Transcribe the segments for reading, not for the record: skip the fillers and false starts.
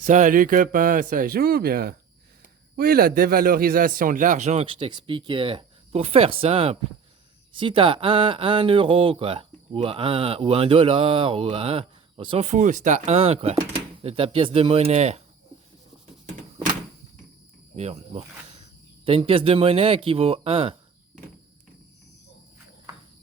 Salut copain, ça joue bien? Oui, la dévalorisation de l'argent que je t'expliquais. Pour faire simple, si t'as un euro, quoi, ou un dollar, ou un, on s'en fout, si t'as un, quoi, de ta pièce de monnaie. Bon. T'as une pièce de monnaie qui vaut un.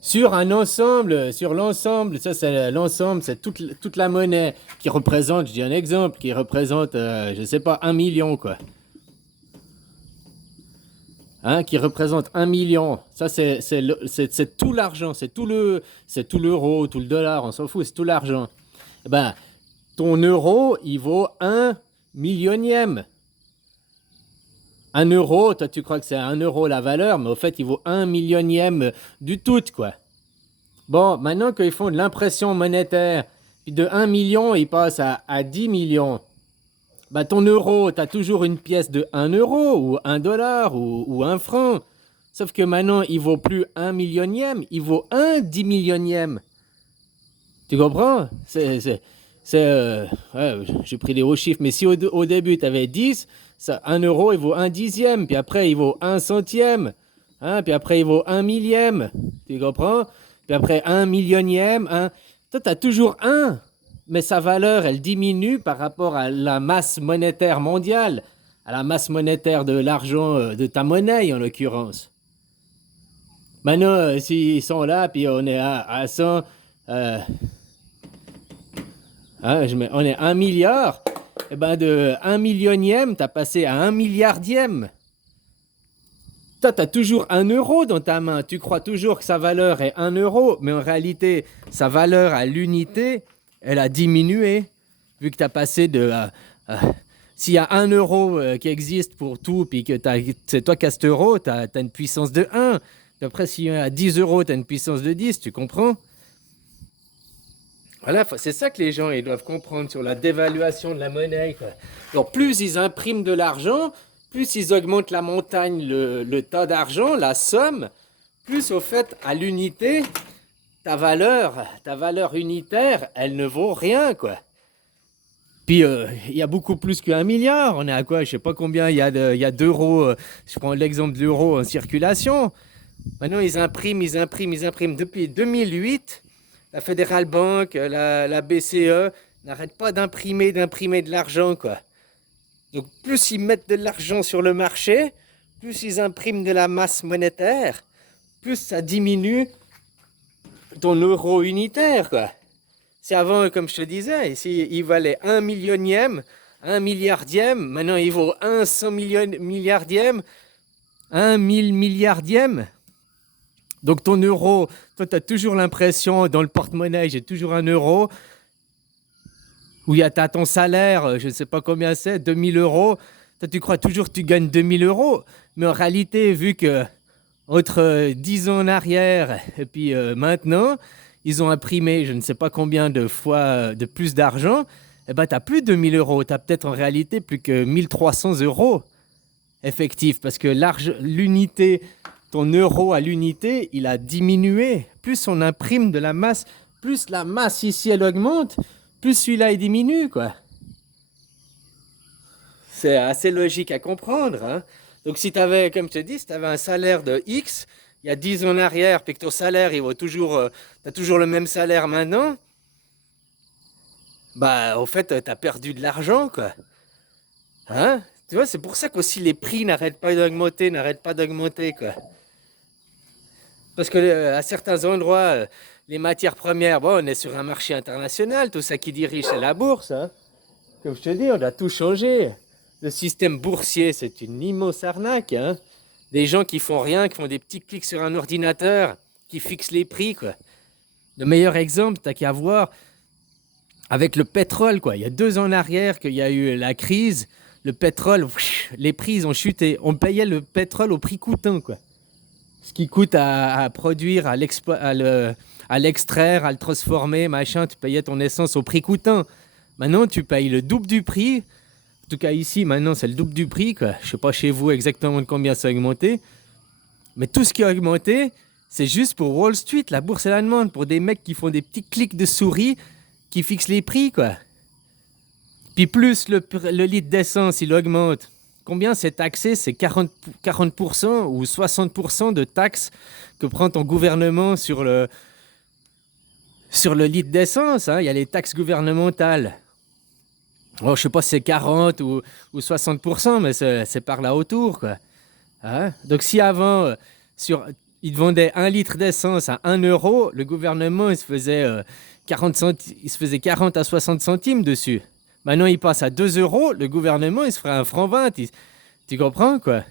Sur un ensemble, sur l'ensemble, ça c'est l'ensemble, c'est toute la monnaie qui représente, je dis un exemple, qui représente, je sais pas, 1 million, quoi. Hein, qui représente 1 million. Ça, c'est tout l'argent, c'est tout l'euro, tout le dollar, on s'en fout, c'est tout l'argent. Eh ben, ton euro, il vaut 1 millionième. 1 euro, toi tu crois que c'est 1 euro la valeur, mais au fait, il vaut 1 millionième du tout, quoi. Bon, maintenant qu'ils font de l'impression monétaire, puis de 1 million, ils passent à 10 millions. Bah, ton euro, tu as toujours une pièce de 1 euro ou 1 dollar ou un franc. Sauf que maintenant, il vaut plus 1 millionième, il vaut 1 10 millionième. Tu comprends? Ouais, j'ai pris des hauts chiffres, mais si au début, tu avais 10, ça, 1 euro, il vaut 1 dixième, puis après, il vaut 1 centième, hein, puis après, il vaut 1 millième. Tu comprends? Puis après, 1 millionième. Toi, tu as toujours un mais sa valeur, elle diminue par rapport à la masse monétaire mondiale, à la masse monétaire de l'argent, de ta monnaie en l'occurrence. Maintenant, s'ils sont là, puis on est à 100, euh, on est 1 milliard, et ben de 1 millionième, t'as passé à 1 milliardième. Toi, t'as toujours 1 euro dans ta main. Tu crois toujours que sa valeur est 1 euro, mais en réalité, sa valeur à l'unité, elle a diminué. Vu que tu as passé de. S'il y a 1 euro qui existe pour tout, puis que c'est toi qui as cet euro, tu as une puissance de 1. Après, s'il y a 10 euros, tu as une puissance de 10, tu comprends? Voilà, c'est ça que les gens ils doivent comprendre sur la dévaluation de la monnaie, quoi. Alors, plus ils impriment de l'argent, plus ils augmentent la montagne, le tas d'argent, la somme, plus au fait, à l'unité, ta valeur unitaire, elle ne vaut rien, quoi. Puis il y a beaucoup plus qu'un milliard. On est à quoi? Je sais pas combien il y a d'euros. Je prends l'exemple de l'euro en circulation. Maintenant, ils impriment, ils impriment, ils impriment. Depuis 2008, la Federal Bank, la BCE n'arrêtent pas d'imprimer, d'imprimer de l'argent, quoi. Donc, plus ils mettent de l'argent sur le marché, plus ils impriment de la masse monétaire, plus ça diminue ton euro unitaire, quoi. C'est avant, comme je te disais, ici, il valait 1 millionième, 1 milliardième, maintenant il vaut 1 100 milliardième, 1 1000 milliardième. Donc ton euro, toi tu as toujours l'impression, dans le porte-monnaie, j'ai toujours 1 euro, où il y a ton salaire, je ne sais pas combien c'est, 2 000 euros, toi tu crois toujours que tu gagnes 2 000 euros, mais en réalité, vu que entre 10 ans en arrière et puis maintenant, ils ont imprimé je ne sais pas combien de fois de plus d'argent, et ben tu n'as plus 2 000 euros, tu as peut-être en réalité plus que 1 300 euros effectifs, parce que l'unité, ton euro à l'unité, il a diminué. Plus on imprime de la masse, plus la masse ici elle augmente, plus celui-là il diminue, quoi. C'est assez logique à comprendre, hein. Donc si tu avais, comme je te dis, si tu avais un salaire de X, il y a 10 ans en arrière, puis que ton salaire, il vaut toujours, tu as toujours le même salaire maintenant, bah au fait, tu as perdu de l'argent, quoi. Hein? Tu vois, c'est pour ça qu'aussi les prix n'arrêtent pas d'augmenter, quoi. Parce que à certains endroits, les matières premières, bon, on est sur un marché international, tout ça qui dirige, c'est la bourse, hein. Comme je te dis, on a tout changé. Le système boursier, c'est une immense arnaque, hein. Des gens qui font rien, qui font des petits clics sur un ordinateur, qui fixent les prix, quoi. Le meilleur exemple, t'as qu'à voir avec le pétrole, quoi. Il y a 2 ans en arrière qu'il y a eu la crise, le pétrole, les prix ont chuté. On payait le pétrole au prix coûtant, quoi. Ce qui coûte à produire, à l'extraire, à le transformer, machin, tu payais ton essence au prix coûtant. Maintenant, tu payes le double du prix. En tout cas, ici, maintenant, c'est le double du prix, quoi. Je sais pas chez vous exactement de combien ça a augmenté. Mais tout ce qui a augmenté, c'est juste pour Wall Street, la bourse et la demande, pour des mecs qui font des petits clics de souris qui fixent les prix, quoi. Puis plus le litre d'essence, il augmente. Combien c'est taxé? C'est 40% ou 60% de taxes que prend ton gouvernement sur le litre d'essence. Hein. Il y a les taxes gouvernementales. Oh, je sais pas si c'est 40 ou 60%, mais c'est par là autour, quoi. Hein? Donc si avant, ils te vendaient un litre d'essence à 1 euro, le gouvernement, il se faisait, 40 à 60 centimes dessus. Maintenant, il passe à 2 euros, le gouvernement, il se ferait un franc 20. Tu comprends, quoi?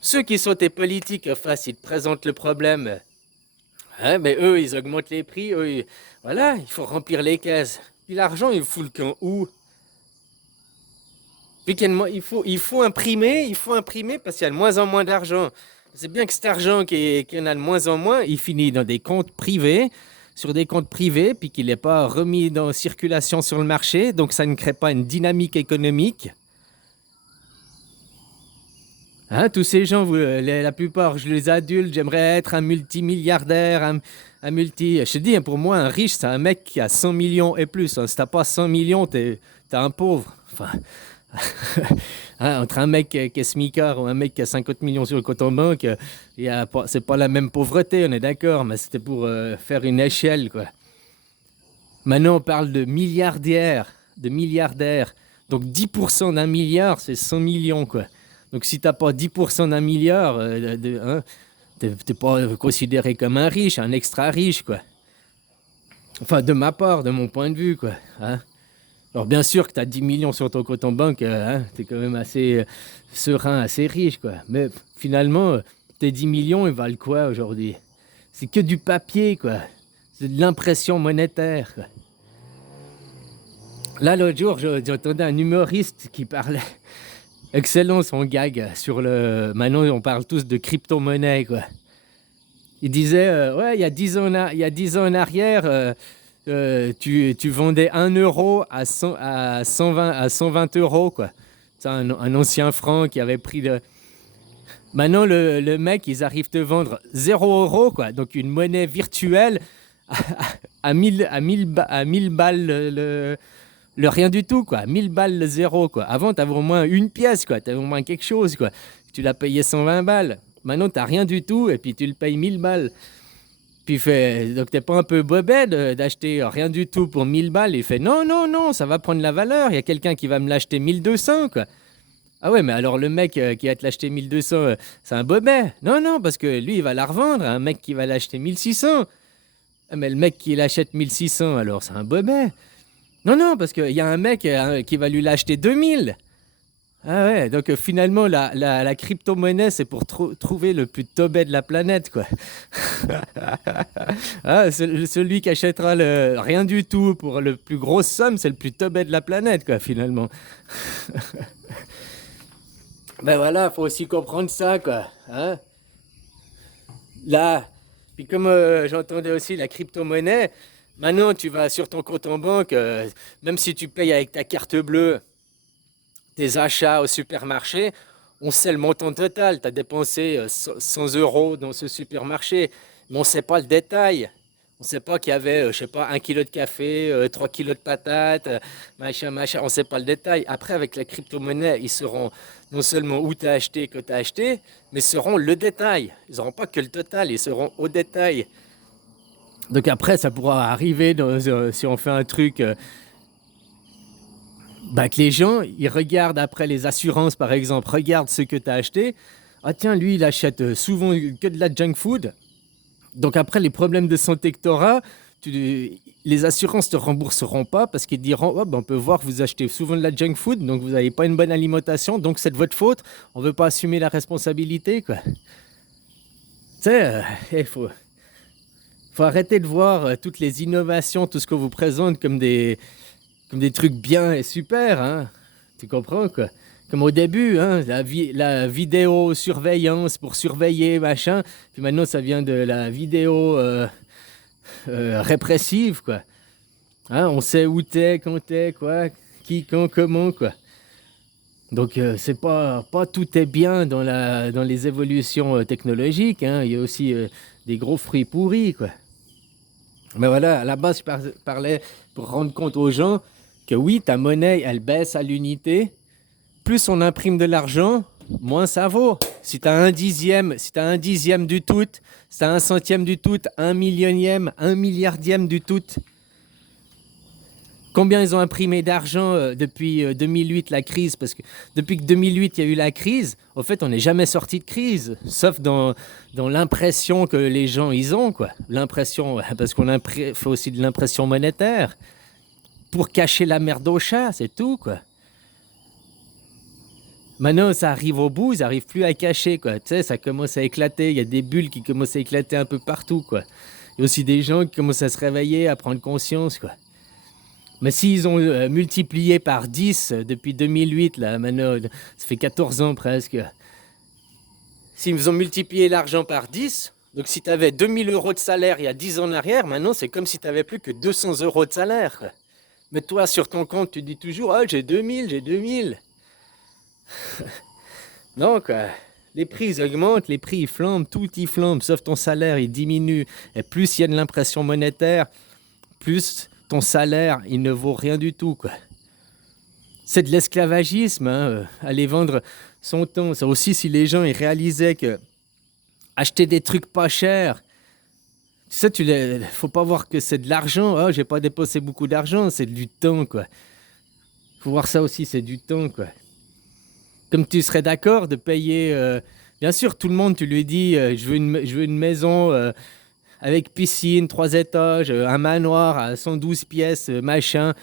Ceux qui sont tes politiques en face, ils te présentent le problème. Hein, mais eux, ils augmentent les prix. Voilà, il faut remplir les caisses. Puis l'argent, il fout le camp où? Puis il faut imprimer parce qu'il y a de moins en moins d'argent. C'est bien que cet argent qu'il y en a de moins en moins, il finit dans des comptes privés, sur des comptes privés, puis qu'il n'est pas remis dans circulation sur le marché, donc ça ne crée pas une dynamique économique. Hein, tous ces gens, la plupart, les adultes, j'aimerais être un multimilliardaire, un multi... Je te dis, hein, pour moi, un riche, c'est un mec qui a 100 millions et plus. Hein. Si t'as pas 100 millions, t'es un pauvre. Enfin, hein, entre un mec qui est smicard ou un mec qui a 50 millions sur le compte en banque, c'est pas la même pauvreté, on est d'accord, mais c'était pour faire une échelle, quoi. Maintenant, on parle de milliardaires, de milliardaires. Donc 10% d'un milliard, c'est 100 millions, quoi. Donc si t'as pas 10% d'un milliard, hein, t'es pas considéré comme un riche, un extra riche, quoi. Enfin, de ma part, de mon point de vue, quoi. Hein. Alors bien sûr que tu as 10 millions sur ton compte en banque, hein, tu es quand même assez serein, assez riche, quoi. Mais finalement, tes 10 millions, ils valent quoi aujourd'hui? C'est que du papier, quoi. C'est de l'impression monétaire, quoi. Là, l'autre jour, j'entendais un humoriste qui parlait... Excellent son gag sur le... Maintenant, on parle tous de crypto-monnaie, quoi. Il disait, ouais, il y a 10 ans en arrière... tu vendais 1 euro à 120 euros, quoi. C'est un ancien franc qui avait pris de... Maintenant, le mec, ils arrivent te vendre 0 euro, quoi. Donc, une monnaie virtuelle à 1000 balles le rien du tout, quoi. 1000 balles le zéro, quoi. Avant, t'avais au moins une pièce, quoi. T'avais au moins quelque chose, quoi. Tu l'as payé 120 balles. Maintenant, t'as rien du tout et puis tu le payes 1000 balles. Puis il fait, donc t'es pas un peu bobet d'acheter rien du tout pour 1000 balles? Il fait, non, non, non, ça va prendre la valeur. Il y a quelqu'un qui va me l'acheter 1200, quoi. Ah ouais, mais alors le mec qui va te l'acheter 1200, c'est un bobet. Non, non, parce que lui, il va la revendre à un mec qui va l'acheter 1600. Ah, mais le mec qui l'achète 1600, alors c'est un bobet. Non, non, parce qu'il y a un mec qui va lui l'acheter 2000. Ah ouais, donc finalement, la crypto-monnaie, c'est pour trouver le plus tobet de la planète, quoi. Ah, celui qui achètera rien du tout pour le plus grosse somme, c'est le plus tobet de la planète, quoi, finalement. Ben voilà, faut aussi comprendre ça, quoi. Hein? Là, puis comme j'entendais aussi la crypto-monnaie, maintenant tu vas sur ton compte en banque, même si tu payes avec ta carte bleue tes achats au supermarché, on sait le montant total. Tu as dépensé 100 euros dans ce supermarché, mais on ne sait pas le détail. On ne sait pas qu'il y avait, je sais pas, 1 kilo de café, 3 kilos de patates, machin, machin. On ne sait pas le détail. Après, avec la crypto-monnaie, ils sauront non seulement où tu as acheté, que tu as acheté, mais seront le détail. Ils n'auront pas que le total, ils seront au détail. Donc après, ça pourra arriver si on fait un truc... bah, que les gens, ils regardent après les assurances, par exemple, regardent ce que tu as acheté. Ah tiens, lui, il achète souvent que de la junk food. Donc après, les problèmes de santé que tu auras, les assurances ne te rembourseront pas parce qu'ils diront, oh, ben, on peut voir que vous achetez souvent de la junk food, donc vous n'avez pas une bonne alimentation, donc c'est de votre faute. On ne veut pas assumer la responsabilité, quoi. Tu sais, faut arrêter de voir toutes les innovations, tout ce qu'on vous présente comme des trucs bien et super, hein. Tu comprends, quoi? Comme au début, hein, la vidéosurveillance pour surveiller, machin. Puis maintenant, ça vient de la vidéo répressive, quoi. Hein, on sait où t'es, quand t'es, quoi. Qui, quand, comment, quoi. Donc, c'est pas tout est bien dans les évolutions technologiques, hein. Il y a aussi des gros fruits pourris, quoi. Mais voilà, à la base, je parlais pour rendre compte aux gens que oui, ta monnaie, elle baisse à l'unité. Plus on imprime de l'argent, moins ça vaut. Si tu as un dixième, si tu as un dixième du tout, si tu as un centième du tout, un millionième, un milliardième du tout, combien ils ont imprimé d'argent depuis 2008, la crise? Parce que depuis que 2008, il y a eu la crise, au fait, on n'est jamais sorti de crise, sauf dans l'impression que les gens ils ont, quoi. L'impression, parce qu'on fait aussi de l'impression monétaire pour cacher la merde au chat, c'est tout, quoi. Maintenant, ça arrive au bout, ils n'arrivent plus à cacher, quoi. Tu sais, ça commence à éclater, il y a des bulles qui commencent à éclater un peu partout, quoi. Il y a aussi des gens qui commencent à se réveiller, à prendre conscience, quoi. Mais s'ils ont multiplié par 10 depuis 2008, là, maintenant, ça fait 14 ans presque. S'ils ont multiplié l'argent par 10, donc si tu avais 2000 euros de salaire il y a 10 ans en arrière, maintenant c'est comme si tu n'avais plus que 200 euros de salaire, quoi. Mais toi, sur ton compte, tu dis toujours « Ah, j'ai 2000, j'ai 2000 ». Non, quoi. Les prix ils augmentent, les prix ils flambent, tout y flambe, sauf ton salaire il diminue. Et plus il y a de l'impression monétaire, plus ton salaire il ne vaut rien du tout, quoi. C'est de l'esclavagisme, hein, aller vendre son temps. Ça aussi, si les gens ils réalisaient que acheter des trucs pas chers, tu sais, faut pas voir que c'est de l'argent. Oh, j'ai pas dépensé beaucoup d'argent, c'est du temps, quoi. Faut voir ça aussi, c'est du temps, quoi. Comme tu serais d'accord de payer, bien sûr, tout le monde, tu lui dis, je veux une maison avec piscine, 3 étages, un manoir à 112 pièces, machin.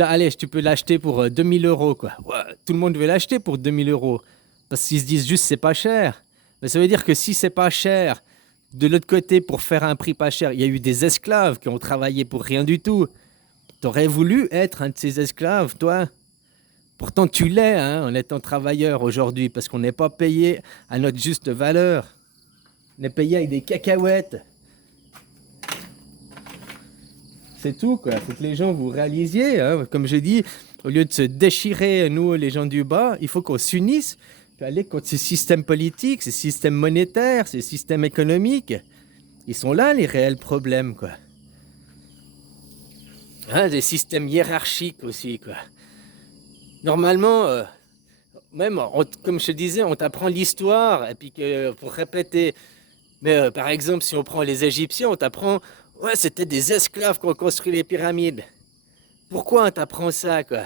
Allez, tu peux l'acheter pour 2000 euros, quoi. Ouais, tout le monde veut l'acheter pour 2000 euros. Parce qu'ils se disent juste c'est pas cher. Mais ça veut dire que si c'est pas cher, de l'autre côté, pour faire un prix pas cher, il y a eu des esclaves qui ont travaillé pour rien du tout. T'aurais voulu être un de ces esclaves, toi? Pourtant, tu l'es, hein, en étant travailleur aujourd'hui, parce qu'on n'est pas payé à notre juste valeur. On est payé avec des cacahuètes. C'est tout, quoi. Faut que les gens vous réalisiez, hein. Comme je dis, au lieu de se déchirer, nous, les gens du bas, il faut qu'on s'unisse, puis aller contre ces systèmes politiques, ces systèmes monétaires, ces systèmes économiques. Ils sont là, les réels problèmes, quoi. Hein, des systèmes hiérarchiques aussi, quoi. Normalement, même, comme je te disais, on t'apprend l'histoire, et puis pour répéter. Mais par exemple, si on prend les Égyptiens, on t'apprend, ouais, c'était des esclaves qui ont construit les pyramides. Pourquoi on t'apprend ça, quoi?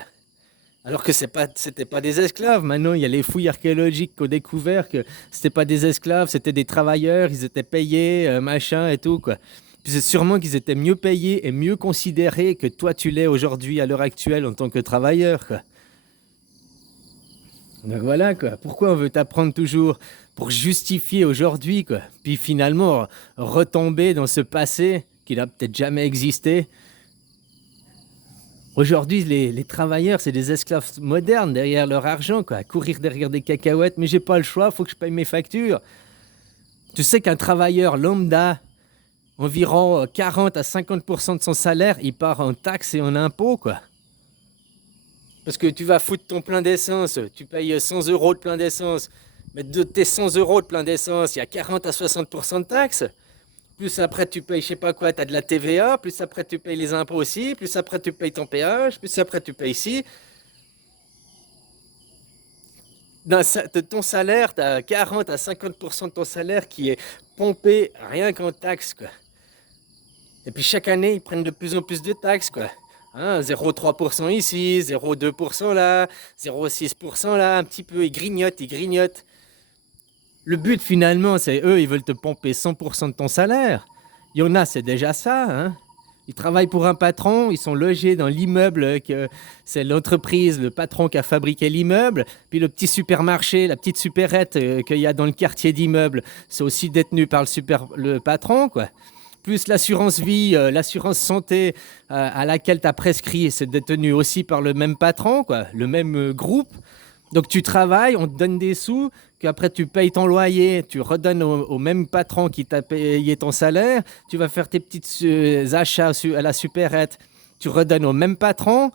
Alors que c'était pas des esclaves. Maintenant, il y a les fouilles archéologiques qui ont découvert que c'était pas des esclaves, c'était des travailleurs, ils étaient payés, machin et tout, quoi. Puis c'est sûrement qu'ils étaient mieux payés et mieux considérés que toi tu l'es aujourd'hui, à l'heure actuelle, en tant que travailleur, quoi. Donc voilà, quoi. Pourquoi on veut t'apprendre toujours pour justifier aujourd'hui, quoi. Puis finalement, retomber dans ce passé qui n'a peut-être jamais existé. Aujourd'hui, les travailleurs, c'est des esclaves modernes derrière leur argent, quoi. Courir derrière des cacahuètes, mais j'ai pas le choix, faut que je paye mes factures. Tu sais qu'un travailleur lambda, environ 40 à 50% de son salaire, il part en taxes et en impôts, quoi. Parce que tu vas foutre ton plein d'essence, tu payes 100 euros de plein d'essence, mais de tes 100 euros de plein d'essence, il y a 40 à 60% de taxes. Plus après tu payes, je sais pas quoi, tu as de la TVA, plus après tu payes les impôts aussi, plus après tu payes ton péage, plus après tu payes ici. De ton salaire, tu as 40 à 50% de ton salaire qui est pompé rien qu'en taxes, quoi. Et puis chaque année, ils prennent de plus en plus de taxes, quoi. Hein, 0,3% ici, 0,2% là, 0,6% là, un petit peu, ils grignotent, ils grignotent. Le but finalement, c'est eux, ils veulent te pomper 100% de ton salaire. Il y en a, c'est déjà ça, hein. Ils travaillent pour un patron, ils sont logés dans l'immeuble, que c'est l'entreprise, le patron qui a fabriqué l'immeuble. Puis le petit supermarché, la petite supérette qu'il y a dans le quartier d'immeuble, c'est aussi détenu par le patron, quoi. Plus l'assurance vie, l'assurance santé à laquelle tu as prescrit, c'est détenu aussi par le même patron, quoi, le même groupe. Donc tu travailles, on te donne des sous, qu'après tu payes ton loyer, tu redonnes au même patron qui t'a payé ton salaire, tu vas faire tes petits achats à la supérette, tu redonnes au même patron.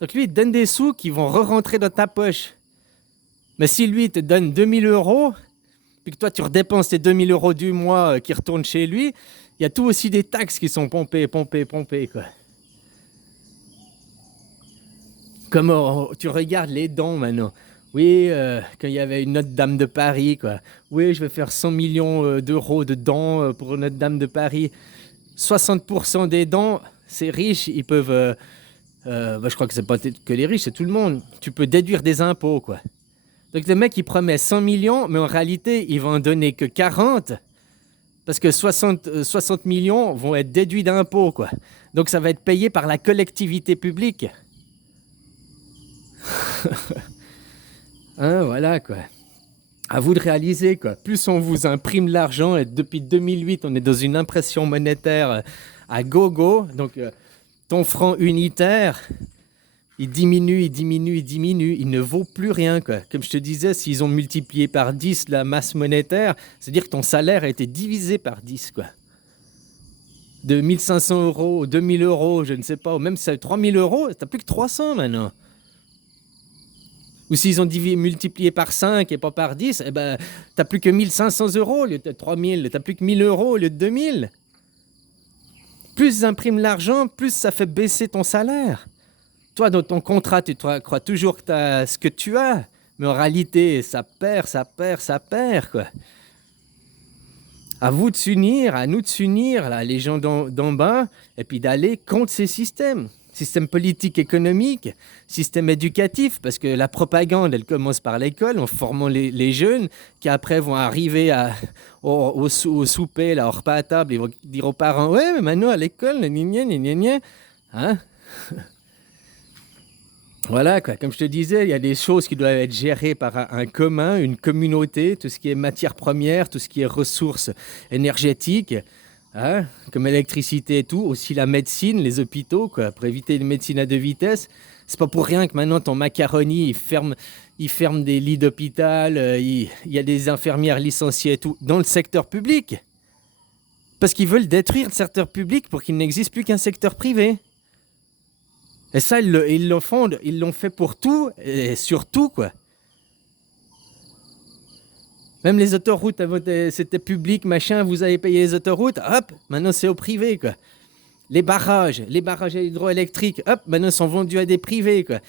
Donc lui, il te donne des sous qui vont re-rentrer dans ta poche. Mais si lui, il te donne 2000 euros, puis que toi, tu redépenses tes 2000 euros du mois qui retournent chez lui, il y a tout aussi des taxes qui sont pompées, quoi. Comment tu regardes les dons maintenant. Oui, quand il y avait une Notre-Dame de Paris, quoi. Oui, je vais faire 100 millions d'euros de dons pour Notre-Dame de Paris. 60% des dons, ces riches, ils peuvent... je crois que c'est pas que les riches, c'est tout le monde. Tu peux déduire des impôts, quoi. Donc le mec, il promet 100 millions, mais en réalité, il va en donner que 40, parce que 60 millions vont être déduits d'impôts, quoi. Donc ça va être payé par la collectivité publique. Hein, voilà, quoi. À vous de réaliser, quoi. Plus on vous imprime l'argent, et depuis 2008, on est dans une impression monétaire à gogo. Donc, ton franc unitaire, il diminue, il diminue, il diminue. Il ne vaut plus rien, quoi. Comme je te disais, s'ils ont multiplié par 10 la masse monétaire, c'est-à-dire que ton salaire a été divisé par 10, quoi. De 1500 euros, 2000 euros, je ne sais pas, ou même si ça 3000 euros, t'as plus que 300 maintenant. Ou s'ils ont multiplié par 5 et pas par 10, eh ben, t'as plus que 1500 euros au lieu de 3000, t'as plus que 1000 euros au lieu de 2000. Plus ils impriment l'argent, plus ça fait baisser ton salaire. Toi, dans ton contrat, tu crois toujours que tu as ce que tu as, mais en réalité, ça perd, ça perd, ça perd, quoi. À vous de s'unir, à nous de s'unir, là, les gens d'en bas, et puis d'aller contre ces systèmes. Système politique, économique, système éducatif, parce que la propagande, elle commence par l'école, en formant les jeunes, qui après vont arriver au souper, là, au repas à table, ils vont dire aux parents, ouais, mais maintenant à l'école, gna. Hein? Voilà, quoi. Comme je te disais, il y a des choses qui doivent être gérées par un commun, une communauté, tout ce qui est matière première, tout ce qui est ressources énergétiques, hein, comme l'électricité et tout, aussi la médecine, les hôpitaux, quoi, pour éviter une médecine à deux vitesses. C'est pas pour rien que maintenant ton macaroni, il ferme des lits d'hôpital, il y a des infirmières licenciées et tout, dans le secteur public. Parce qu'ils veulent détruire le secteur public pour qu'il n'existe plus qu'un secteur privé. Et ça, ils l'ont fait pour tout et surtout, quoi. Même les autoroutes, c'était public, machin, vous avez payé les autoroutes, hop, maintenant c'est au privé, quoi. Les barrages hydroélectriques, hop, maintenant sont vendus à des privés, quoi.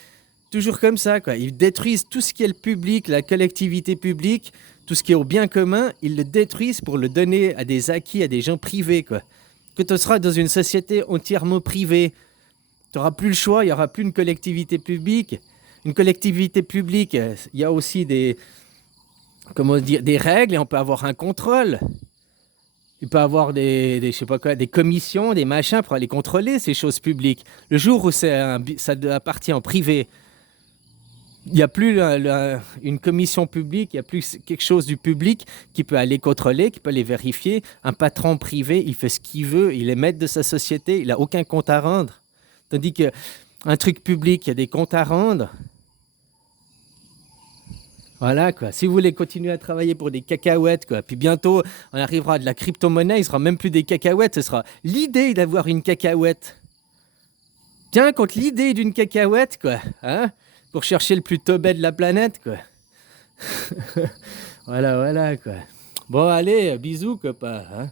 Toujours comme ça, quoi. Ils détruisent tout ce qui est le public, la collectivité publique, tout ce qui est au bien commun, ils le détruisent pour le donner à des acquis, à des gens privés, quoi. Que tu seras dans une société entièrement privée, tu n'auras plus le choix, il n'y aura plus une collectivité publique. Une collectivité publique, il y a aussi des règles et on peut avoir un contrôle. Il peut avoir je sais pas quoi, des commissions, des machins pour aller contrôler ces choses publiques. Le jour où ça appartient en privé, il n'y a plus une commission publique, il n'y a plus quelque chose du public qui peut aller contrôler, qui peut aller vérifier. Un patron privé, il fait ce qu'il veut, il est maître de sa société, il n'a aucun compte à rendre. Tandis qu'un truc public, il y a des comptes à rendre. Voilà, quoi. Si vous voulez continuer à travailler pour des cacahuètes, quoi, puis bientôt, on arrivera à de la crypto-monnaie, il ne sera même plus des cacahuètes, ce sera l'idée d'avoir une cacahuète. Tiens, contre l'idée d'une cacahuète, quoi, hein, pour chercher le plus teubé de la planète, quoi. Voilà, quoi. Bon, allez, bisous, copain, hein.